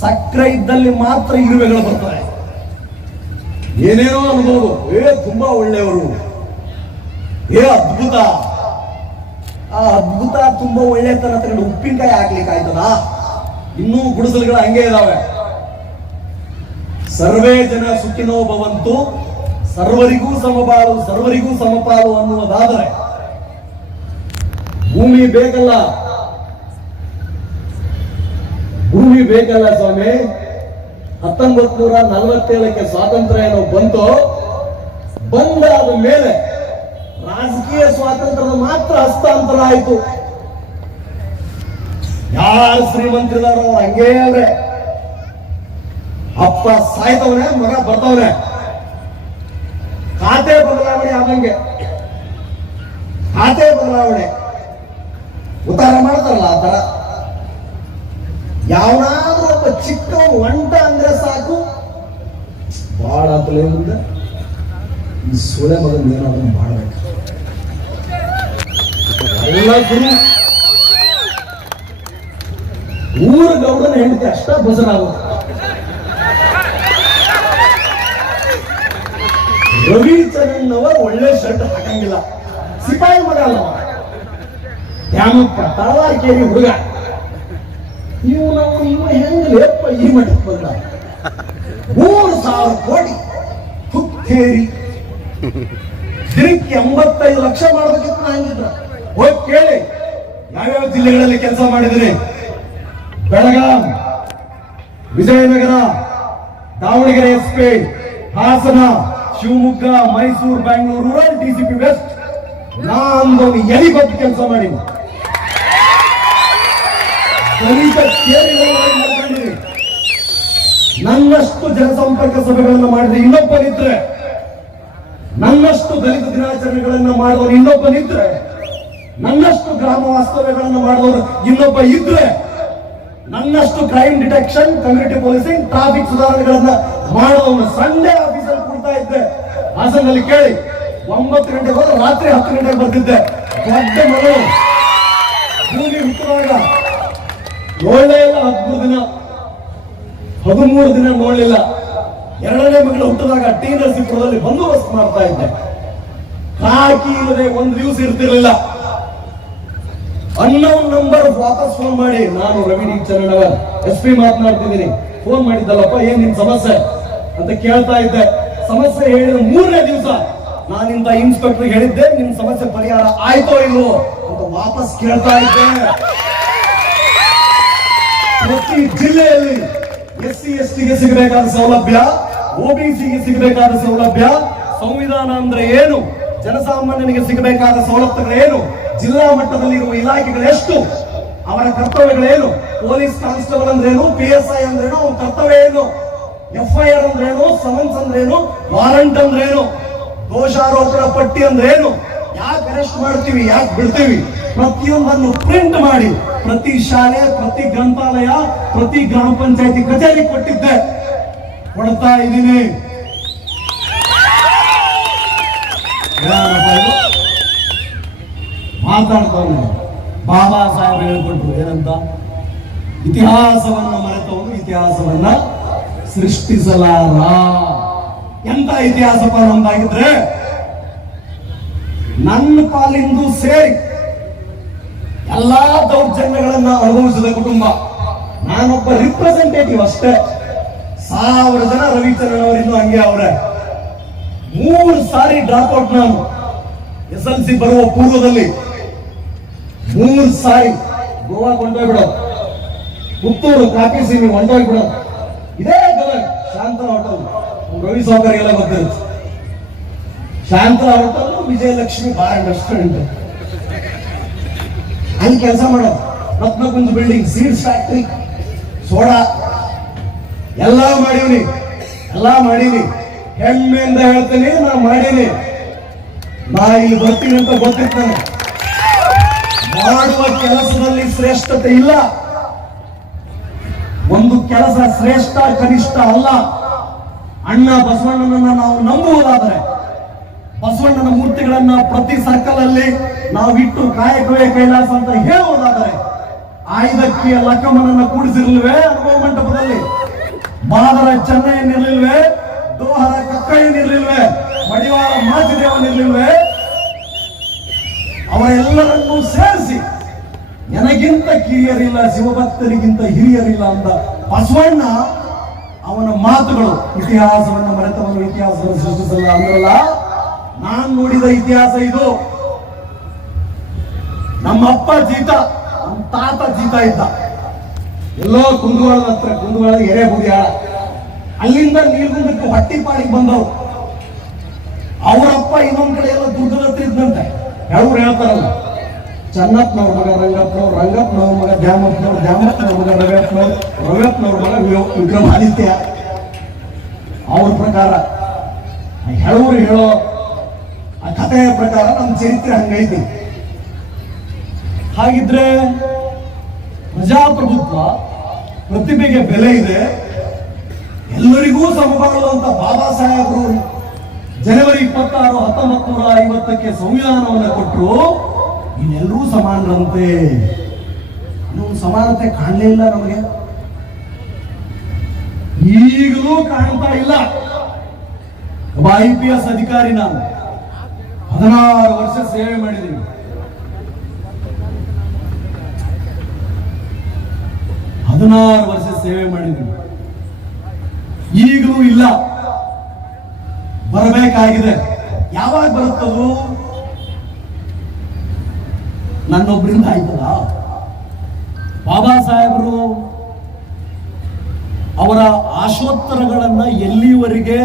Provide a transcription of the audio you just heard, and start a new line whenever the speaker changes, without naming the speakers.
ಸಕ್ಕರೆ ಇದ್ದಲ್ಲಿ ಮಾತ್ರ ಇರುವೆಗಳು ಬರ್ತವೆ. ಏನೇನೋ ಅನ್ಬೋದು. ಏ, ತುಂಬಾ ಒಳ್ಳೆಯವರು. ಏ, ಅದ್ಭುತ. ಆ ಅದ್ಭುತ ತುಂಬಾ ಒಳ್ಳೆತನ ತಗೊಂಡು ಉಪ್ಪಿನಕಾಯಿ ಹಾಕ್ಲಿಕ್ಕೆ ಆಯ್ತದ ಇನ್ನೂ ಗುಡಿಸಲುಗಳು ಹಂಗೆ ಇದಾವೆ. ಸರ್ವೇ ಜನ ಸುಖಿನೋ ಭವಂತು. ಸರ್ವರಿಗೂ ಸಮಪಾಲು ಸರ್ವರಿಗೂ ಸಮಪಾಲು ಅನ್ನುವುದಾದರೆ ಭೂಮಿ ಬೇಕಲ್ಲ. ಭೂಮಿ ಬೇಕಲ್ಲ ಸ್ವಾಮಿ? ಹತ್ತೊಂಬತ್ ನೂರ ನಲವತ್ತೇಳಕ್ಕೆ ಸ್ವಾತಂತ್ರ್ಯ ಏನೋ ಬಂತು ಬಂದಾದ ಮೇಲೆ ರಾಜಕೀಯ ಸ್ವಾತಂತ್ರ್ಯದ ಮಾತ್ರ ಹಸ್ತಾಂತರ ಆಯಿತು. ಯಾರು ಶ್ರೀಮಂತರಿದಾರ ಹಂಗೇ ಅವ್ರೆ ಅಪ್ಪ ಸಾಯ್ತವ್ರೆ ಮಗ ಬರ್ತವ್ರೆ ಖಾತೆ ಬದಲಾವಣೆ ಆದಂಗೆ. ಖಾತೆ ಬದಲಾವಣೆ. ಉತ್ತಾರ ಮಾಡ್ತಾರಲ್ಲ ಆ ತರ ಯಾವನಾದ್ರೂ ಒಬ್ಬ ಚಿಕ್ಕ ಒಂಟ ಅಂದ್ರೆ ಸಾಕು? ಭಾಳ ಅಂತಲೇ ಮುಂದೆ ಈ ಸೊಳೆ ಮಗನ ಏನಾದ್ರೂ ಮಾಡಬೇಕು. ಎಲ್ಲ ಗುರು. ಊರ ಗೌಡನ ಹೆಂಡತಿ ಅಷ್ಟ ಬಸರಾಗುತ್ತೆ ರವಿಚರಣ್ ಅವರ ಒಳ್ಳೆ ಶರ್ಟ್ ಹಾಕಂಗಿಲ್ಲ. ಸಿಪಾಯಿ ಮಗ ಅಲ್ಲ ಧ್ಯಾನ ದ್ಯಾಮಪ್ಪ ಕೇರಿ ಹುಡುಗ. ಇವು ನಾವು ಇವ ಹೆಂಗ್ ಲೇಪ ಈ ಮಠಕ್ಕೆ ಬಂದ ಮೂರು ಸಾವಿರ ಕೋಟಿ. ಹುಕ್ಕೇರಿ. ದಿನಕ್ಕೆ ಎಂಬತ್ತೈದು ಲಕ್ಷ ಮಾಡೋದಕ್ಕಿಂತ ಹಂಗಿದ್ರ. ಹೋಗಿ ಕೇಳಿ. ಯಾವ್ಯಾವ ಜಿಲ್ಲೆಗಳಲ್ಲಿ ಕೆಲಸ ಮಾಡಿದ್ರಿ? Belgaum, Vijayanagara, Davangere S P Hassan, Shivamogga, Mysore, Bangalore rural DCP west ನಾಂದು ಎಲಿ ಬಗ್ಗೆ ಕೆಲಸ ಮಾಡಿ ನನ್ನಷ್ಟು ಜನಸಂಪರ್ಕ ಸಭೆಗಳನ್ನು ಮಾಡಿದ್ರೆ ಇನ್ನೊಬ್ಬನಿದ್ರೆ ನನ್ನಷ್ಟು ದಲಿತ ದಿನಾಚರಣೆಗಳನ್ನು ಮಾಡುವವರು ಇನ್ನೊಬ್ಬನಿದ್ರೆ ನನ್ನಷ್ಟು ಗ್ರಾಮ ವಾಸ್ತವ್ಯಗಳನ್ನು ಮಾಡುವವರು ಇನ್ನೊಬ್ಬ ಇದ್ರೆ, ನನ್ನಷ್ಟು crime detection community policing traffic ಸುಧಾರಣೆಗಳನ್ನ ಮಾಡುವವನು ಸಂಡೇ ಆಫೀಸಲ್ಲಿ ಕೊಡ್ತಾ ಇದ್ದೆ. ಹಾಸನಲ್ಲಿ ಕೇಳಿ, ಒಂಬತ್ತು ಗಂಟೆಗೆ ಹೋದ್ರೆ ರಾತ್ರಿ ಹತ್ತು ಗಂಟೆಗೆ ಬರ್ತಿದ್ದೆ. ದೊಡ್ಡ ಮಗಳು ಭೂಮಿ ಹುಟ್ಟುವಾಗ ನೋಡಲೇ ಇಲ್ಲ, ಹದಿಮೂರು ದಿನ. ಹದಿಮೂರು ದಿನ ನೋಡಲಿಲ್ಲ ಎರಡನೇ ಮಗಳು ಹುಟ್ಟಿದಾಗ ಟಿ ನರಸೀಪುರದಲ್ಲಿ ಬಂದೋಬಸ್ತ್ ಮಾಡ್ತಾ ಇದ್ದೆ. ಕಾಕಿ ಇಲ್ಲದೆ ಒಂದು ದಿವಸ ಇರ್ತಿರ್ಲಿಲ್ಲ. ಅನ್ನೋನ್ ನಂಬರ್ ವಾಪಸ್ ಫೋನ್ ಮಾಡಿ. ನಾನು ರವಿ ಡಿ ಅವರ್. ಎಸ್ ಪಿ ಮಾತನಾಡ್ತಿದ್ದೀನಿ. ಫೋನ್ ಮಾಡಿದ್ದಲ್ಲಪ್ಪ, ಏನ್ ನಿನ್ ಸಮಸ್ಯೆ? ಅಂತ ಕೇಳ್ತಾ ಇದ್ದೆ. ಸಮಸ್ಯೆ ಹೇಳಿದ ಮೂರನೇ ದಿವಸ ನಾನಿಂದ ಇನ್ಸ್ಪೆಕ್ಟರ್ ಹೇಳಿದ್ದೆ, ನಿಮ್ ಸಮಸ್ಯೆ ಪರಿಹಾರ ಆಯ್ತೋ ಇಲ್ವೋ ಅಂತ ವಾಪಸ್ ಕೇಳ್ತಾ ಇದ್ದೆ. ಪ್ರತಿ ಜಿಲ್ಲೆಯಲ್ಲಿ ಎಸ್ ಸಿ ಎಸ್ ಟಿಗೆ ಸಿಗಬೇಕಾದ ಸೌಲಭ್ಯ ಓಬಿಸಿಗೆ ಸಿಗಬೇಕಾದ ಸೌಲಭ್ಯ, ಸಂವಿಧಾನ ಅಂದ್ರೆ ಏನು? ಜನಸಾಮಾನ್ಯನಿಗೆ ಸಿಗಬೇಕಾದ ಸವಲತ್ತುಗಳೇನು ಜಿಲ್ಲಾ ಮಟ್ಟದಲ್ಲಿ ಇರುವ ಇಲಾಖೆಗಳು ಎಷ್ಟು ಅವರ ಕರ್ತವ್ಯಗಳೇನು? ಪೊಲೀಸ್ ಕಾನ್ಸ್ಟೇಬಲ್ ಅಂದ್ರೇನು? ಪಿ ಎಸ್ ಐ ಅಂದ್ರೇನು? ಕರ್ತವ್ಯ ಏನು? ಎಫ್ಐಆರ್ ಅಂದ್ರೇನು? ಸಮನ್ಸ್ ಅಂದ್ರೇನು? ವಾರಂಟ್ ಅಂದ್ರೇನು? ದೋಷಾರೋಪಣ ಪಟ್ಟಿ ಅಂದ್ರೇನು? ಯಾಕೆ ಅರೆಸ್ಟ್ ಮಾಡ್ತೀವಿ? ಯಾಕೆ ಬಿಡ್ತೀವಿ? ಪ್ರತಿಯೊಂದನ್ನು ಪ್ರಿಂಟ್ ಮಾಡಿ ಪ್ರತಿ ಶಾಲೆ, ಪ್ರತಿ ಗ್ರಂಥಾಲಯ, ಪ್ರತಿ ಗ್ರಾಮ ಪಂಚಾಯತಿ ಕಚೇರಿ ಕೊಟ್ಟಿದ್ದೆ. ಕೊಡ್ತಾ ಇದ್ದೀನಿ? ಮಾತಾಡ್ತಾವ್ನೆ. ಬಾಬಾ ಸಾಹೇಬ್ ಹೇಳ್ಕೊಟ್ರು ಏನಂತ? ಇತಿಹಾಸವನ್ನ ಮರೆತವನು ಇತಿಹಾಸವನ್ನ ಸೃಷ್ಟಿಸಲಾರ? ಎಂತ ಇತಿಹಾಸಪ್ಪ ನಮ್ದಾಗಿದ್ರೆ? ನನ್ನ ಪಾಲಿಂದು ಸೇರಿ ಎಲ್ಲಾ ದೌರ್ಜನ್ಯಗಳನ್ನ ಅನುಭವಿಸಿದ ಕುಟುಂಬ. ನಾನೊಬ್ಬ ರಿಪ್ರೆಸೆಂಟೇಟಿವ್ ಅಷ್ಟೇ. ಸಾವಿರ ಜನ ರವಿಚಂದ್ರನ್ ಅವರಿಂದ ಹಂಗೆ ಅವ್ರೆ. ಮೂರು ಸಾರಿ ಡ್ರಾಪ್ ಔಟ್ ನಾನು ಎಸ್ ಎಲ್ ಸಿ ಬರುವ ಪೂರ್ವದಲ್ಲಿ. ಮೂರು ಸಾರಿ ಗೋವಾ ಕೊಂಡೋಗ್ಬಿಡೋ. ಪುತ್ತೂರು ಕಾಪಿ ಸಿಮಿ ಹೊಂಟೋಗ್ಬಿಡೋ ಇದೇ ಗದಗ. ಶಾಂತ ಹೋಟೆಲ್ ರವಿ ಸಾವುಕರಿಗೆಲ್ಲ ಗೊತ್ತಿರುತ್ತೆ. Shanta hotel Vijayalakshmi bar and restaurant ಅಲ್ಲಿ ಕೆಲಸ ಮಾಡೋದು. Ratnakunj building seeds factory soda. ಎಲ್ಲ ಮಾಡೀನಿ ಎಲ್ಲ ಮಾಡೀನಿ ಹೆಮ್ಮೆಯಿಂದ ಹೇಳ್ತೀನಿ, ನಾ ಮಾಡೀನಿ. ನಾ ಇಲ್ಲಿ ಬರ್ತೀನಿ ಅಂತ ಗೊತ್ತಿತ್ತು ಮಾಡುವ ಕೆಲಸದಲ್ಲಿ ಶ್ರೇಷ್ಠತೆ ಇಲ್ಲ. ಒಂದು ಕೆಲಸ ಶ್ರೇಷ್ಠ, ಕನಿಷ್ಠ ಅಲ್ಲ. ಅಣ್ಣ ಬಸವಣ್ಣನನ್ನ ನಾವು ನಂಬುವುದಾದರೆ ಬಸವಣ್ಣನ ಮೂರ್ತಿಗಳನ್ನ ಪ್ರತಿ ಸರ್ಕಲ್ ಅಲ್ಲಿ ನಾವಿಟ್ಟು ಕಾಯಕವೇ ಕೈಲಾಸ ಅಂತ ಹೇಳುವುದಾದರೆ ಆಯುಧಕ್ಕೆ ಲಕ್ಕಮ್ಮನನ್ನ ಕೂಡಿಸಿರ್ಲಿವೆ ಅನುಭವ ಮಂಟಪದಲ್ಲಿ. ಬಾದರ ಚೆನ್ನಯ್ಯನಿರ್ಲಿಲ್ವೇ? ದೋಹರ ಕಕ್ಕಯ್ಯನಿರ್ಲಿಲ್ವೇ? ಮಡಿವಾಳ ಮಾಚಿದೇವನಿರ್ಲಿಲ್ವೇ? ಅವರೆಲ್ಲರನ್ನೂ ಸೇರಿಸಿ ನನಗಿಂತ ಕಿರಿಯರಿಲ್ಲ, ಶಿವಭಕ್ತರಿಗಿಂತ ಹಿರಿಯರಿಲ್ಲ ಅಂತ ಬಸವಣ್ಣ ಅವನ ಮಾತುಗಳು ಇತಿಹಾಸವನ್ನು ಮರೆತವನು ಇತಿಹಾಸವನ್ನು ಸೃಷ್ಟಿಸಲ್ಲ ಅಂದ್ರಲ್ಲ. ನಾನ್ ನೋಡಿದ ಇತಿಹಾಸ ಇದು. ನಮ್ಮ ಅಪ್ಪ ಜೀತ ನಮ್ಮ ತಾತ ಜೀತ ಇದ್ದ. ಎಲ್ಲೋ ಕುಂದಗೋಳದ ಹತ್ರ ಕುಂದಗೋಳ ಎರೆ ಹುಡಿಯಾಳ ಅಲ್ಲಿಂದ ನೀರ್ಗುಂದಕ್ಕೆ ಹೊಟ್ಟಿಪಾಡಿಗೆ ಬಂದವು ಅವರಪ್ಪ ಇನ್ನೊಂದ್ ಕಡೆ ಎಲ್ಲ ದುಡ್ಡು ಹತ್ರ ಇದ್ದಂತೆ ಯಾರು ಹೇಳ್ತಾರಲ್ಲ? ಚನ್ನಪ್ಪನವ್ರ ಮಗ, ರಂಗಪ್ಪನವ್ರು, ರಂಗಪ್ಪನವ್ರ ಮಗ, ದ್ಯಾಮಪ್ಪನವ್ರು, ದ್ಯಾಮಪ್ಪನವ್ರ ಮಗ ರವಿಯಪ್ಪನವ್ರು ರಂಗಪ್ಪನವ್ರ ಮಗ ವಿಕ್ರಮಾದಿತ್ಯ ಅವ್ರ ಪ್ರಕಾರ. ಹೇಳೋರು ಹೇಳೋ ಆ ಕಥೆಯ ಪ್ರಕಾರ ನಮ್ಮ ಚರಿತ್ರೆ ಹಂಗೈತಿ. ಹಾಗಿದ್ರೆ ಪ್ರಜಾಪ್ರಭುತ್ವ ಪ್ರತಿಭೆಗೆ ಬೆಲೆ ಇದೆ. ಎಲ್ಲರಿಗೂ ಸಮಬಾಳು ಅಂತ ಬಾಬಾ ಸಾಹೇಬರು ಜನವರಿ ಇಪ್ಪತ್ತಾರು ಹತ್ತೊಂಬತ್ತು ನೂರ ಐವತ್ತಕ್ಕೆ ಸಂವಿಧಾನವನ್ನು ಕೊಟ್ಟರು ಇನ್ನೆಲ್ಲರೂ ಸಮಾನರಂತೆ. ಇನ್ನೊಂದು ಸಮಾನತೆ ಕಾಣಲೇ ಇಲ್ಲ ನಮಗೆ. ಈಗಲೂ ಕಾಣ್ತಾ ಇಲ್ಲ. ಒಬ್ಬ ಐ ಪಿ ಎಸ್ ಅಧಿಕಾರಿ ನಾನು. ಹದಿನಾರು ವರ್ಷ ಸೇವೆ ಮಾಡಿದ್ದೀವಿ ಹದಿನಾರು ವರ್ಷ ಸೇವೆ ಮಾಡಿದ್ದೀನಿ ಈಗಲೂ ಇಲ್ಲ. ಬರಬೇಕಾಗಿದೆ. ಯಾವಾಗ ಬರುತ್ತದು? ನನ್ನೊಬ್ಬರಿಂದ ಆಯ್ತದ ಬಾಬಾ ಸಾಹೇಬರು ಅವರ ಆಶೋತ್ತರಗಳನ್ನು ಎಲ್ಲಿವರೆಗೆ